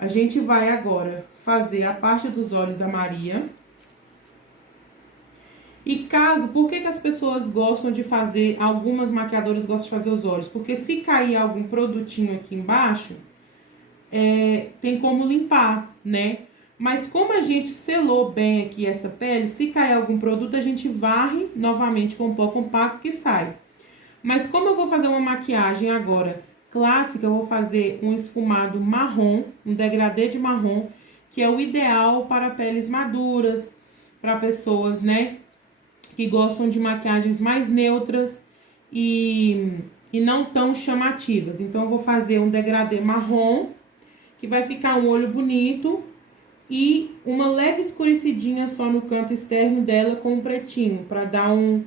A gente vai agora fazer a parte dos olhos da Maria. E caso, por que as pessoas gostam de fazer, algumas maquiadoras gostam de fazer os olhos? Porque se cair algum produtinho aqui embaixo, tem como limpar, né? Mas como a gente selou bem aqui essa pele, se cair algum produto, a gente varre novamente com um pó compacto que sai. Mas como eu vou fazer uma maquiagem agora clássica, eu vou fazer um esfumado marrom, um degradê de marrom, que é o ideal para peles maduras, para pessoas, né, que gostam de maquiagens mais neutras e não tão chamativas. Então, eu vou fazer um degradê marrom, que vai ficar um olho bonito e uma leve escurecidinha só no canto externo dela com um pretinho, para dar um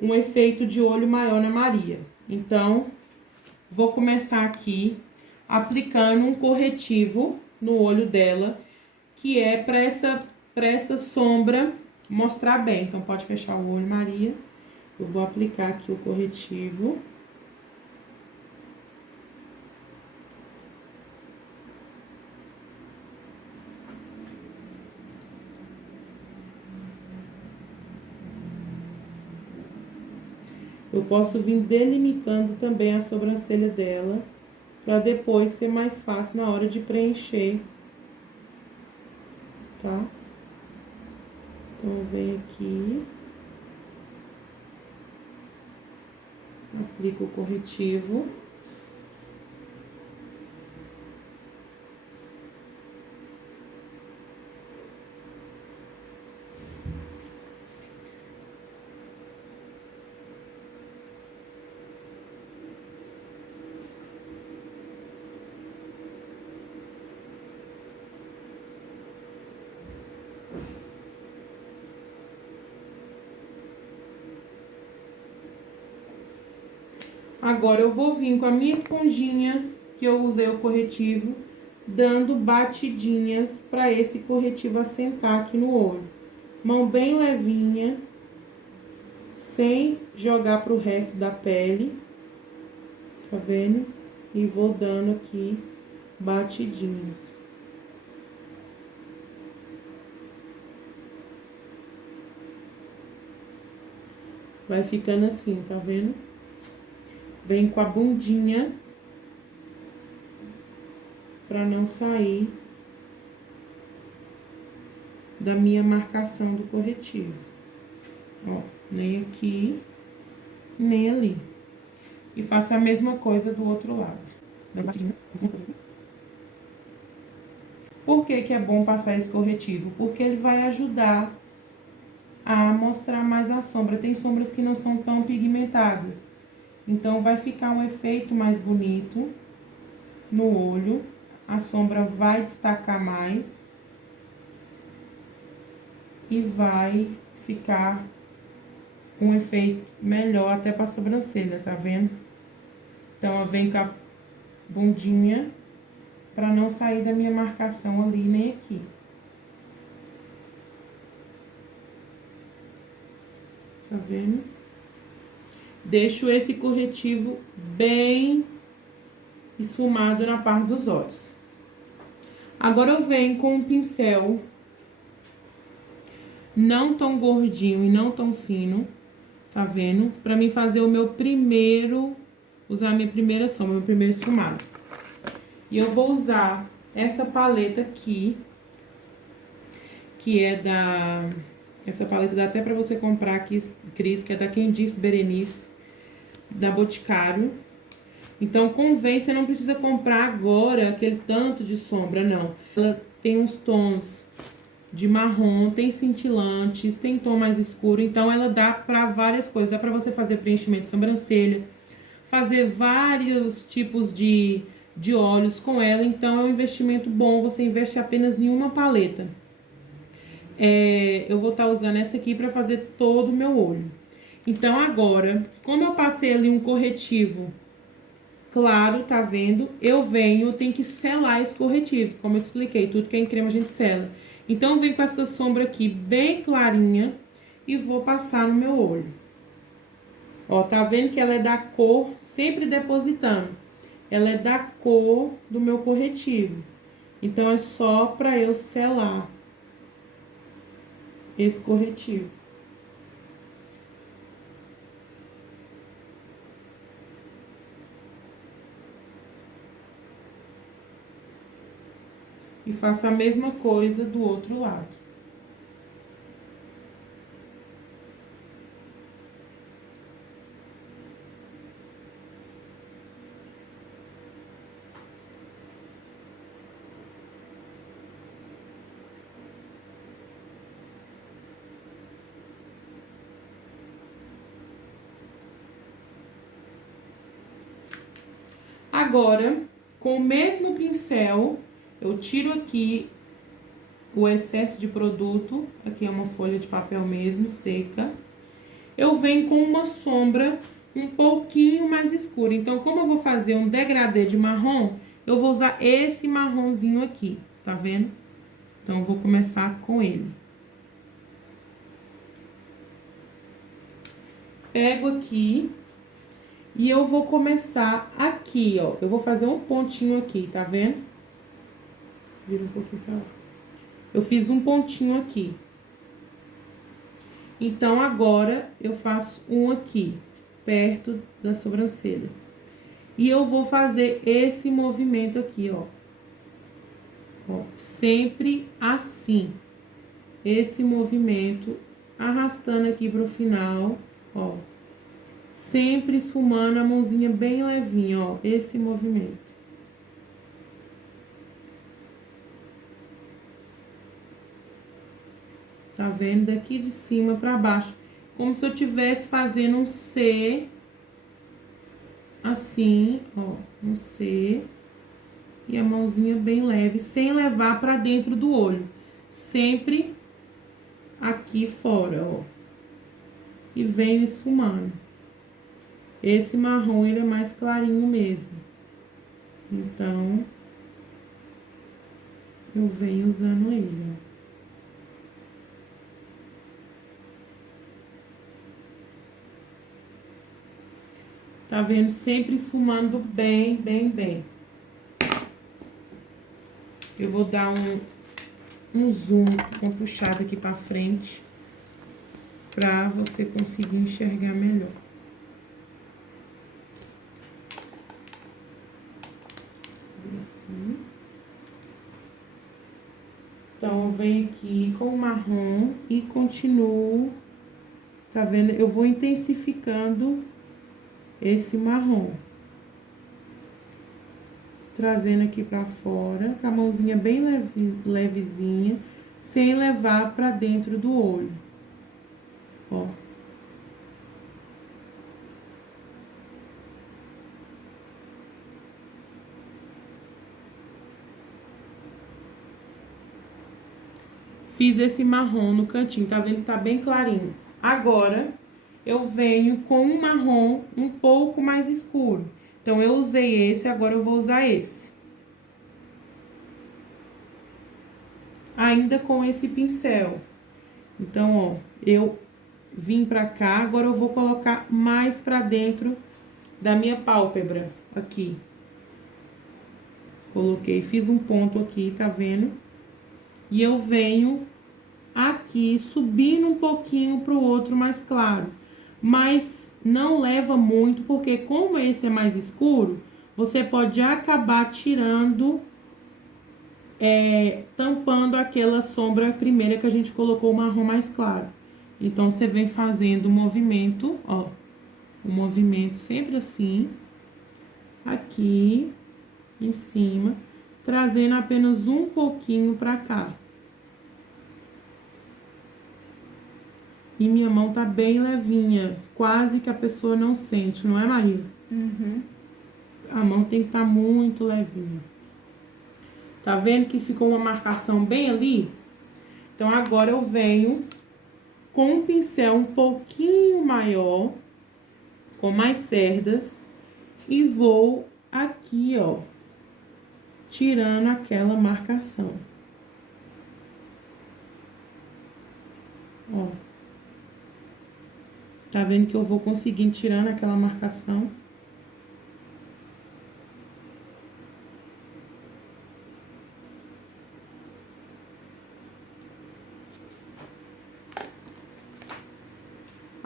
efeito de olho maior na Maria. Então, vou começar aqui aplicando um corretivo no olho dela, que é para essa sombra mostrar bem. Então, pode fechar o olho, Maria. Eu vou aplicar aqui o corretivo. Eu posso vir delimitando também a sobrancelha dela, para depois ser mais fácil na hora de preencher, tá? Então, eu venho aqui, aplico o corretivo. Agora, eu vou vir com a minha esponjinha, que eu usei o corretivo, dando batidinhas para esse corretivo assentar aqui no olho. Mão bem levinha, sem jogar pro resto da pele, tá vendo? E vou dando aqui batidinhas. Vai ficando assim, tá vendo? Vem com a bundinha, pra não sair da minha marcação do corretivo. Ó, nem aqui, nem ali. E faço a mesma coisa do outro lado. Por que que é bom passar esse corretivo? Porque ele vai ajudar a mostrar mais a sombra. Tem sombras que não são tão pigmentadas. Então, vai ficar um efeito mais bonito no olho. A sombra vai destacar mais. E vai ficar um efeito melhor até pra sobrancelha, tá vendo? Então, eu venho com a bundinha pra não sair da minha marcação ali nem aqui. Tá vendo? Deixo esse corretivo bem esfumado na parte dos olhos. Agora, eu venho com um pincel não tão gordinho e não tão fino, tá vendo? Pra mim fazer o meu primeiro, usar a minha primeira sombra, meu primeiro esfumado. E eu vou usar essa paleta aqui, que é da... Essa paleta dá até pra você comprar aqui, Cris, que é da Quem Disse Berenice, da Boticário. Então, convém, você não precisa comprar agora aquele tanto de sombra, não. Ela tem uns tons de marrom, tem cintilantes, tem tom mais escuro, então ela dá pra várias coisas. Dá pra você fazer preenchimento de sobrancelha, fazer vários tipos de olhos com ela, então é um investimento bom, você investe apenas em uma paleta. Eu vou estar usando essa aqui pra fazer todo o meu olho. Então, agora, como eu passei ali um corretivo claro, tá vendo? Eu tenho que selar esse corretivo, como eu te expliquei, tudo que é em crema a gente sela. Então, eu venho com essa sombra aqui bem clarinha e vou passar no meu olho. Ó, tá vendo que ela é da cor, sempre depositando. Ela é da cor do meu corretivo. Então, é só pra eu selar esse corretivo. E faço a mesma coisa do outro lado. Agora, com o mesmo pincel, eu tiro aqui o excesso de produto. Aqui é uma folha de papel mesmo, seca. Eu venho com uma sombra um pouquinho mais escura. Então, como eu vou fazer um degradê de marrom, eu vou usar esse marronzinho aqui, tá vendo? Então, eu vou começar com ele. Pego aqui e eu vou começar aqui, ó. Eu vou fazer um pontinho aqui, tá vendo? Vira um pouquinho pra lá. Eu fiz um pontinho aqui. Então, agora, eu faço um aqui, perto da sobrancelha. E eu vou fazer esse movimento aqui, ó. Ó, sempre assim. Esse movimento, arrastando aqui pro final, ó. Sempre esfumando a mãozinha bem levinha, ó. Esse movimento. Tá vendo? Daqui de cima pra baixo. Como se eu estivesse fazendo um C. Assim, ó. Um C. E a mãozinha bem leve, sem levar pra dentro do olho. Sempre aqui fora, ó. E venho esfumando. Esse marrom, ele é mais clarinho mesmo. Então, eu venho usando ele, ó. Tá vendo? Sempre esfumando bem, bem, bem. Eu vou dar um zoom, uma puxada aqui pra frente, pra você conseguir enxergar melhor. Assim. Então, eu venho aqui com o marrom e continuo, tá vendo? Eu vou intensificando esse marrom. Trazendo aqui pra fora, com a mãozinha bem levezinha, sem levar pra dentro do olho. Ó. Fiz esse marrom no cantinho, tá vendo? Tá bem clarinho. Agora, eu venho com um marrom um pouco mais escuro. Então, eu usei esse, agora eu vou usar esse. Ainda com esse pincel. Então, ó, eu vim pra cá, agora eu vou colocar mais pra dentro da minha pálpebra, aqui. Coloquei, fiz um ponto aqui, tá vendo? E eu venho aqui, subindo um pouquinho pro outro mais claro. Mas não leva muito, porque como esse é mais escuro, você pode acabar tirando, tampando aquela sombra primeira que a gente colocou o marrom mais claro. Então, você vem fazendo o movimento, ó. O movimento sempre assim. Aqui, em cima. Trazendo apenas um pouquinho pra cá. E minha mão tá bem levinha. Quase que a pessoa não sente, não é, Maria? Uhum. A mão tem que estar muito levinha. Tá vendo que ficou uma marcação bem ali? Então, agora eu venho com um pincel um pouquinho maior, com mais cerdas, e vou aqui, ó, tirando aquela marcação. Ó. Tá vendo que eu vou conseguindo tirando aquela marcação?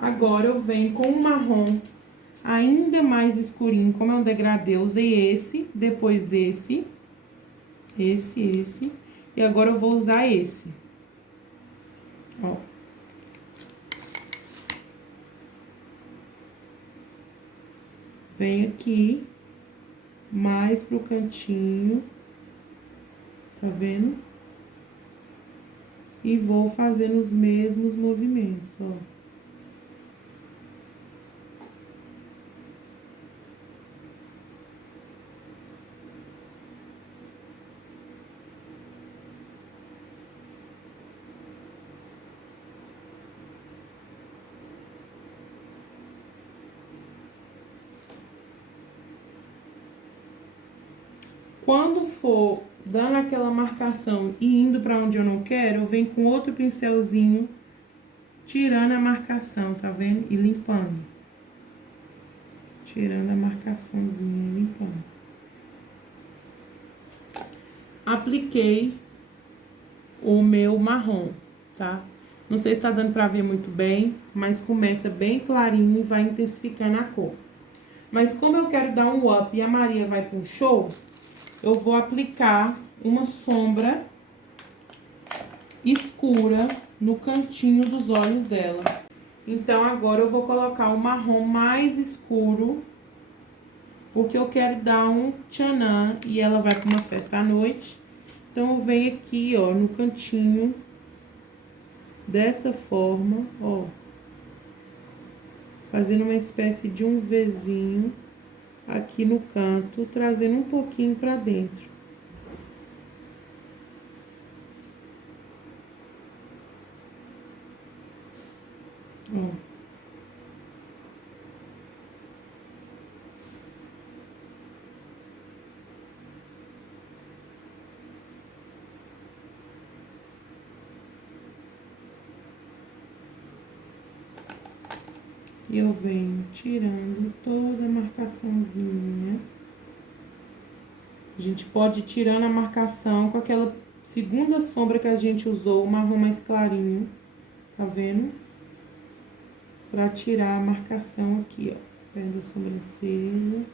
Agora, eu venho com um marrom ainda mais escurinho, como é um degradê, eu usei esse, depois esse, e agora eu vou usar esse. Ó. Venho aqui, mais pro cantinho, tá vendo? E vou fazendo os mesmos movimentos, ó. Quando for dando aquela marcação e indo pra onde eu não quero, eu venho com outro pincelzinho, tirando a marcação, tá vendo? E limpando. Tirando a marcaçãozinha e limpando. Apliquei o meu marrom, tá? Não sei se tá dando pra ver muito bem, mas começa bem clarinho e vai intensificando a cor. Mas como eu quero dar um up e a Maria vai pra um show, eu vou aplicar uma sombra escura no cantinho dos olhos dela. Então, agora eu vou colocar o marrom mais escuro, porque eu quero dar um tchanã e ela vai pra uma festa à noite. Então, eu venho aqui, ó, no cantinho, dessa forma, ó, fazendo uma espécie de um Vzinho aqui no canto, trazendo um pouquinho pra dentro. Ó. E eu venho tirando toda a marcaçãozinha. A gente pode ir tirando a marcação com aquela segunda sombra que a gente usou, o marrom mais clarinho, tá vendo? Pra tirar a marcação aqui, ó, perto da sobrancelha.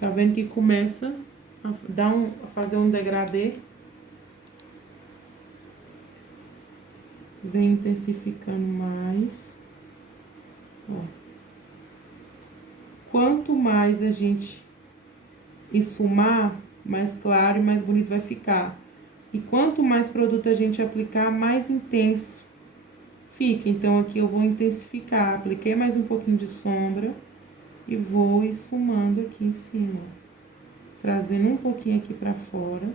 Tá vendo que começa a fazer um degradê? Vem intensificando mais. Ó. Quanto mais a gente esfumar, mais claro e mais bonito vai ficar. E quanto mais produto a gente aplicar, mais intenso fica. Então, aqui eu vou intensificar. Apliquei mais um pouquinho de sombra e vou esfumando aqui em cima. Trazendo um pouquinho aqui pra fora.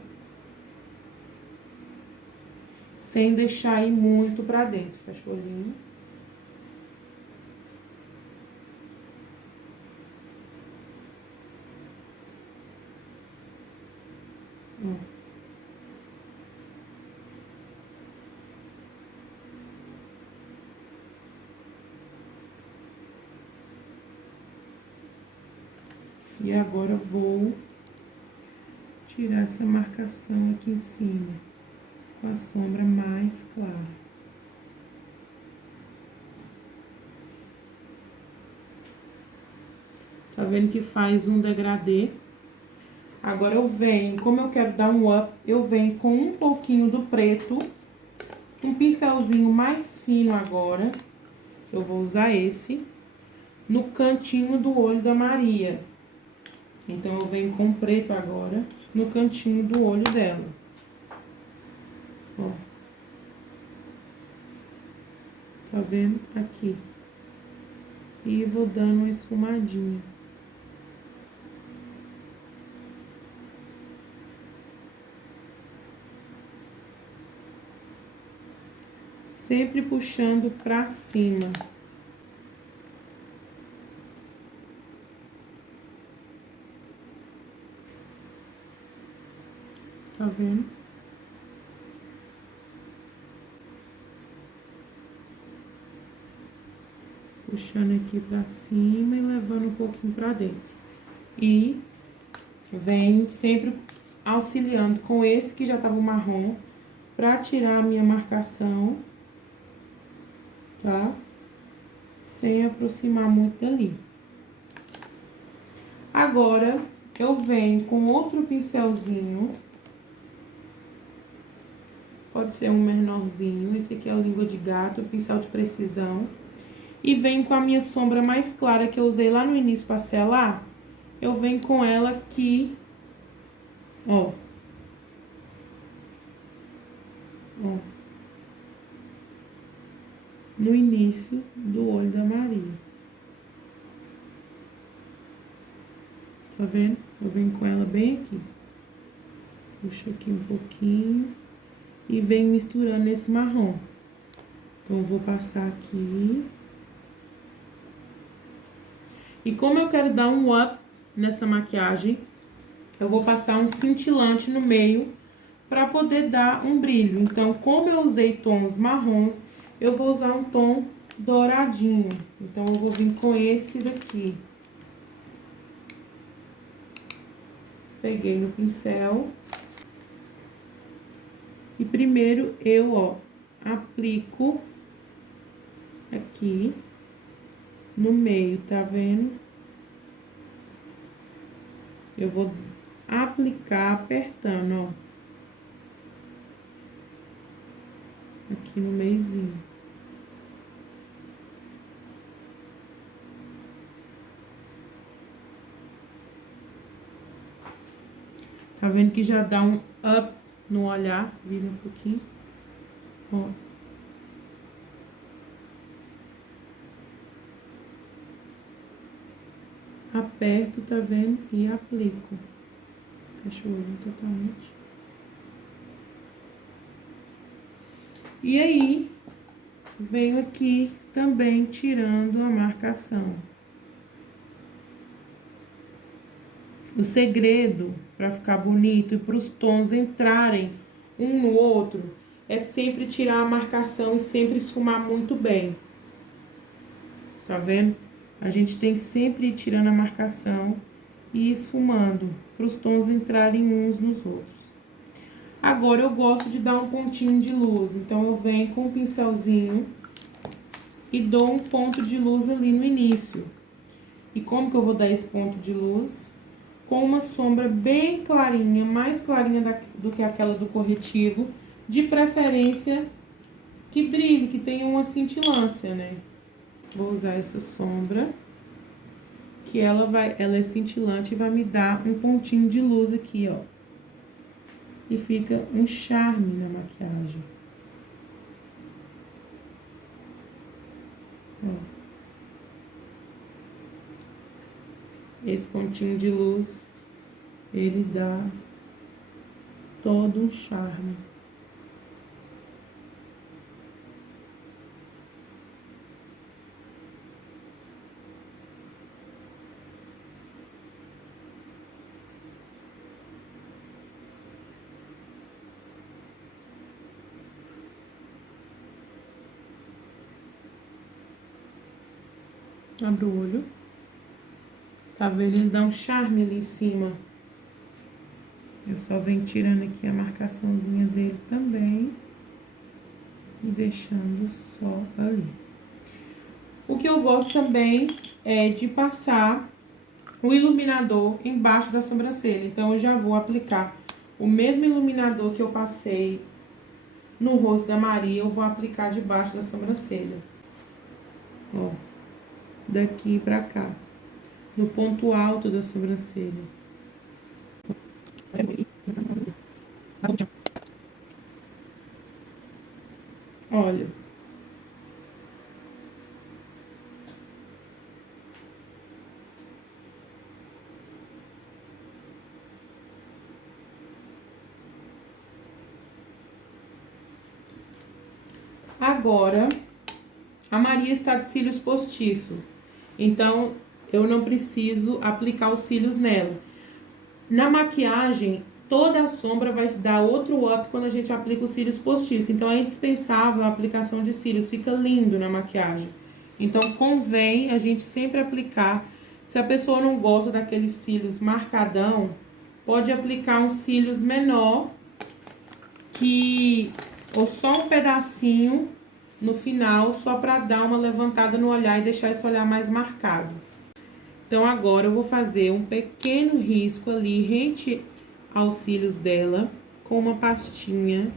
Sem deixar ir muito pra dentro. Fecha o olhinho. Ó. E agora eu vou tirar essa marcação aqui em cima, com a sombra mais clara. Tá vendo que faz um degradê? Agora eu venho, como eu quero dar um up, eu venho com um pouquinho do preto, um pincelzinho mais fino agora, eu vou usar esse, no cantinho do olho da Maria. Então, eu venho com preto agora, no cantinho do olho dela. Ó. Tá vendo? Aqui. E vou dando uma esfumadinha. Sempre puxando pra cima. Tá vendo? Puxando aqui pra cima e levando um pouquinho pra dentro. E venho sempre auxiliando com esse que já tava marrom, pra tirar a minha marcação, tá? Sem aproximar muito dali. Agora, eu venho com outro pincelzinho. Pode ser um menorzinho, esse aqui é o língua de gato, pincel de precisão. E venho com a minha sombra mais clara que eu usei lá no início pra selar. Eu venho com ela aqui, ó. Ó. No início do olho da Maria. Tá vendo? Eu venho com ela bem aqui. Puxo aqui um pouquinho. E venho misturando esse marrom. Então, eu vou passar aqui. E como eu quero dar um up nessa maquiagem, eu vou passar um cintilante no meio pra poder dar um brilho. Então, como eu usei tons marrons, eu vou usar um tom douradinho. Então, eu vou vir com esse daqui. Peguei no pincel. E primeiro eu, ó, aplico aqui no meio, tá vendo? Eu vou aplicar apertando, ó. Aqui no meiozinho. Tá vendo que já dá um up no olhar, vira um pouquinho, ó. Aperto, tá vendo? E aplico. Fecho o olho totalmente. E aí, venho aqui também tirando a marcação. O segredo para ficar bonito e para os tons entrarem um no outro é sempre tirar a marcação e sempre esfumar muito bem. Tá vendo? A gente tem que sempre ir tirando a marcação e esfumando para os tons entrarem uns nos outros. Agora eu gosto de dar um pontinho de luz, então eu venho com o pincelzinho e dou um ponto de luz ali no início. E como que eu vou dar esse ponto de luz? Com uma sombra bem clarinha, mais clarinha do que aquela do corretivo, de preferência que brilhe, que tenha uma cintilância, né? Vou usar essa sombra, que ela é cintilante e vai me dar um pontinho de luz aqui, ó. E fica um charme na maquiagem. Ó. Esse pontinho de luz, ele dá todo um charme. Abro o olho. Tá vendo? Ele dá um charme ali em cima. Eu só venho tirando aqui a marcaçãozinha dele também. E deixando só ali. O que eu gosto também é de passar o iluminador embaixo da sobrancelha. Então, eu já vou aplicar o mesmo iluminador que eu passei no rosto da Maria, eu vou aplicar debaixo da sobrancelha. Ó, daqui pra cá. No ponto alto da sobrancelha. Olha. Agora, a Maria está de cílios postiço. Então, eu não preciso aplicar os cílios nela. Na maquiagem, toda a sombra vai dar outro up quando a gente aplica os cílios postiços. Então, é indispensável a aplicação de cílios. Fica lindo na maquiagem. Então, convém a gente sempre aplicar. Se a pessoa não gosta daqueles cílios marcadão, pode aplicar uns cílios menor, ou só um pedacinho no final, só pra dar uma levantada no olhar e deixar esse olhar mais marcado. Então, agora eu vou fazer um pequeno risco ali, rente aos cílios dela, com uma pastinha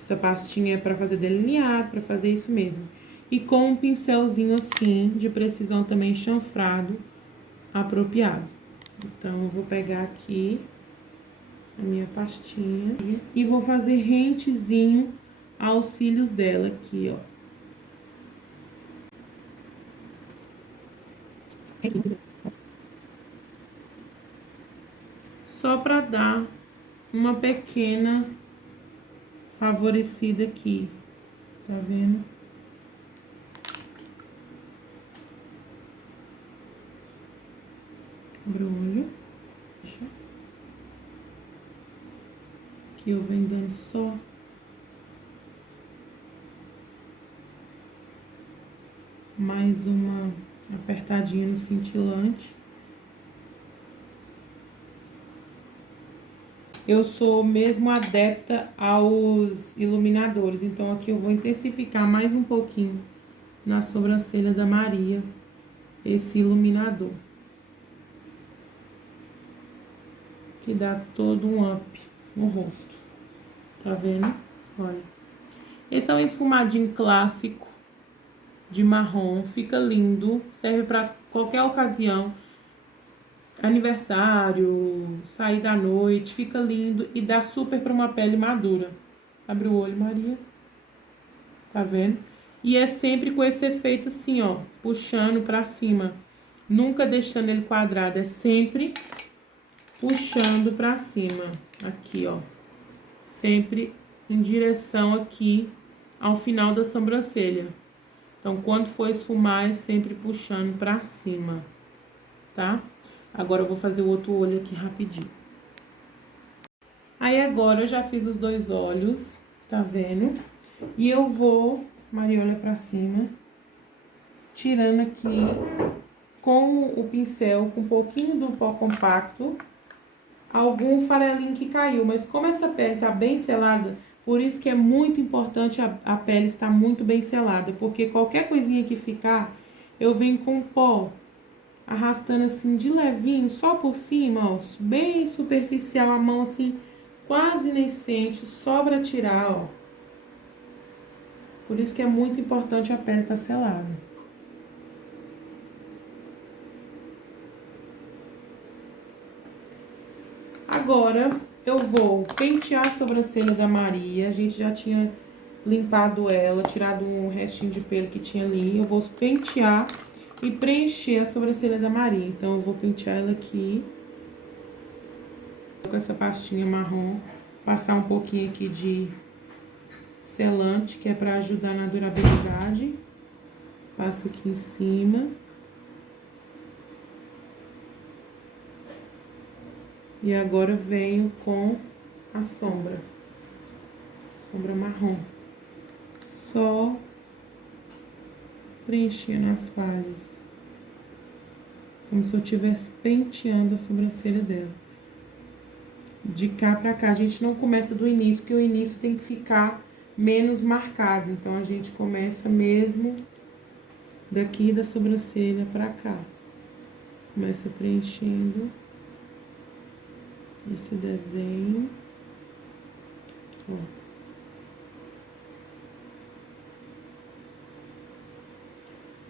Essa pastinha é pra fazer delineado, pra fazer isso mesmo. E com um pincelzinho assim, de precisão também chanfrado, apropriado. Então, eu vou pegar aqui a minha pastinha e vou fazer rentezinho aos cílios dela aqui, ó. Só pra dar uma pequena favorecida aqui, tá vendo? Abro o olho. Aqui eu venho dando só mais uma apertadinha no cintilante. Eu sou mesmo adepta aos iluminadores, então aqui eu vou intensificar mais um pouquinho na sobrancelha da Maria, esse iluminador. Que dá todo um up no rosto. Tá vendo? Olha. Esse é um esfumadinho clássico de marrom, fica lindo, serve pra qualquer ocasião. Aniversário, sair da noite, fica lindo e dá super pra uma pele madura. Abre o olho, Maria. Tá vendo? E é sempre com esse efeito assim, ó, puxando pra cima. Nunca deixando ele quadrado, é sempre puxando pra cima. Aqui, ó. Sempre em direção aqui ao final da sobrancelha. Então, quando for esfumar, é sempre puxando pra cima, tá? Agora, eu vou fazer o outro olho aqui rapidinho. Aí, agora, eu já fiz os dois olhos, tá vendo? E eu vou, Maria, olha pra cima, tirando aqui com o pincel, com um pouquinho do pó compacto, algum farelinho que caiu. Mas como essa pele tá bem selada, por isso que é muito importante a pele estar muito bem selada. Porque qualquer coisinha que ficar, eu venho com o pó arrastando assim de levinho, só por cima, ó, bem superficial, a mão assim, quase nem sente, só pra tirar, ó. Por isso que é muito importante a pele estar selada. Agora, eu vou pentear a sobrancelha da Maria. A gente já tinha limpado ela, tirado um restinho de pelo que tinha ali. Eu vou pentear e preencher a sobrancelha da Maria. Então, eu vou pentear ela aqui com essa pastinha marrom. Passar um pouquinho aqui de selante, que é pra ajudar na durabilidade. Passo aqui em cima. E agora venho com a sombra. Sombra marrom. Só preenchendo as falhas. Como se eu estivesse penteando a sobrancelha dela. De cá pra cá. A gente não começa do início, porque o início tem que ficar menos marcado. Então, a gente começa mesmo daqui da sobrancelha pra cá. Começa preenchendo esse desenho. Ó.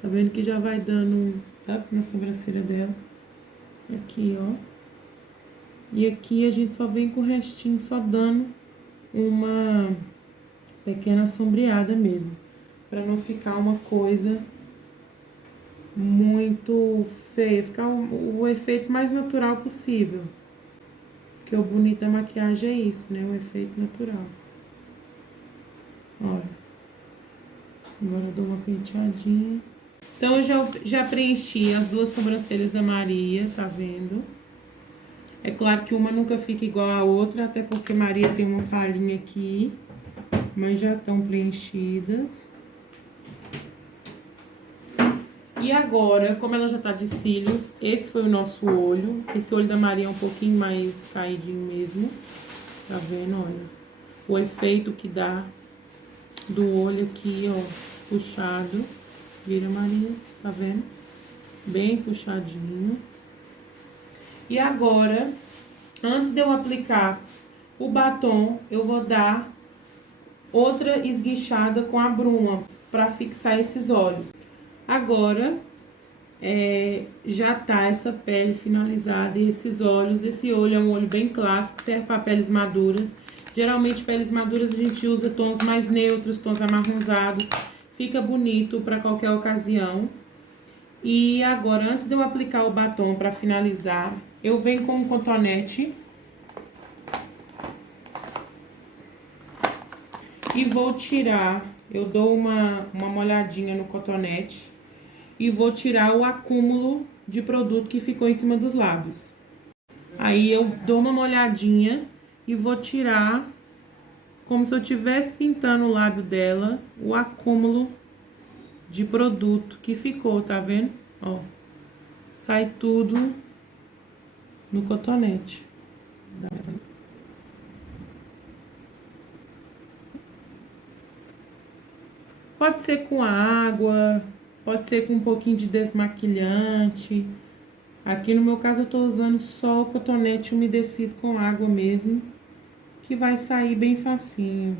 Tá vendo que já vai dando um up na sobrancelha dela. Aqui, ó. E aqui a gente só vem com o restinho, só dando uma pequena sombreada mesmo. Pra não ficar uma coisa muito feia. Ficar o efeito mais natural possível. Porque o bonito da maquiagem é isso, né? O efeito natural. Olha. Agora eu dou uma penteadinha. Então, eu já preenchi as duas sobrancelhas da Maria, tá vendo? É claro que uma nunca fica igual a outra, até porque Maria tem uma falhinha aqui. Mas já estão preenchidas. E agora, como ela já tá de cílios, esse foi o nosso olho. Esse olho da Maria é um pouquinho mais caidinho mesmo. Tá vendo? Olha. O efeito que dá do olho aqui, ó, puxado. Vira, Maria, tá vendo? Bem puxadinho. E agora, antes de eu aplicar o batom, eu vou dar outra esguichada com a bruma pra fixar esses olhos. Agora, já tá essa pele finalizada e esses olhos. Esse olho é um olho bem clássico, serve para peles maduras. Geralmente, peles maduras a gente usa tons mais neutros, tons amarronzados. Fica bonito para qualquer ocasião. E agora, antes de eu aplicar o batom para finalizar, eu venho com um cotonete. E vou tirar, eu dou uma molhadinha no cotonete. E vou tirar o acúmulo de produto que ficou em cima dos lábios. Aí eu dou uma molhadinha e vou tirar, como se eu estivesse pintando o lábio dela, o acúmulo de produto que ficou, tá vendo? Ó, sai tudo no cotonete. Pode ser com água, pode ser com um pouquinho de desmaquilhante. Aqui no meu caso eu tô usando só o cotonete umedecido com água mesmo, que vai sair bem facinho.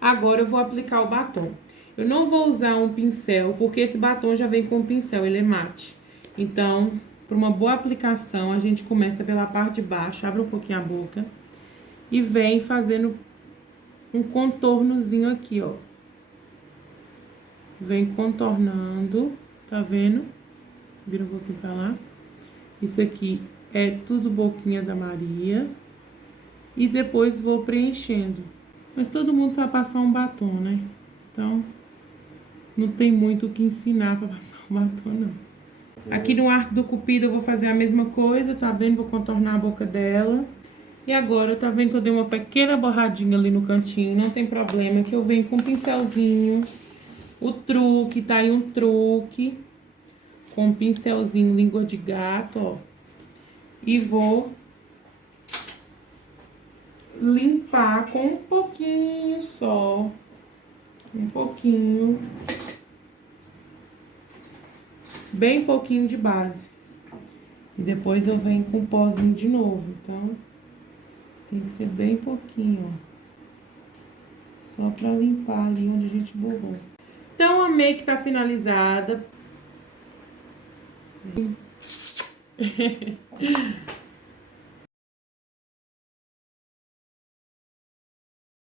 Agora eu vou aplicar o batom. Eu não vou usar um pincel, porque esse batom já vem com um pincel, ele é mate. Então, para uma boa aplicação, a gente começa pela parte de baixo, abre um pouquinho a boca e vem fazendo um contornozinho aqui, ó. Vem contornando, tá vendo? Vira um pouquinho pra lá. Isso aqui é tudo boquinha da Maria. E depois vou preenchendo. Mas todo mundo sabe passar um batom, né? Então, não tem muito o que ensinar pra passar um batom, não. Aqui no arco do cupido eu vou fazer a mesma coisa, tá vendo? Vou contornar a boca dela. E agora, tá vendo que eu dei uma pequena borradinha ali no cantinho? Não tem problema, que eu venho com um pincelzinho. O truque, tá aí um truque. Com um pincelzinho língua de gato, ó. E vou limpar com um pouquinho só. Um pouquinho. Bem pouquinho de base. E depois eu venho com o pozinho de novo. Então, tem que ser bem pouquinho, ó. Só pra limpar ali onde a gente borrou. Então, a make tá finalizada.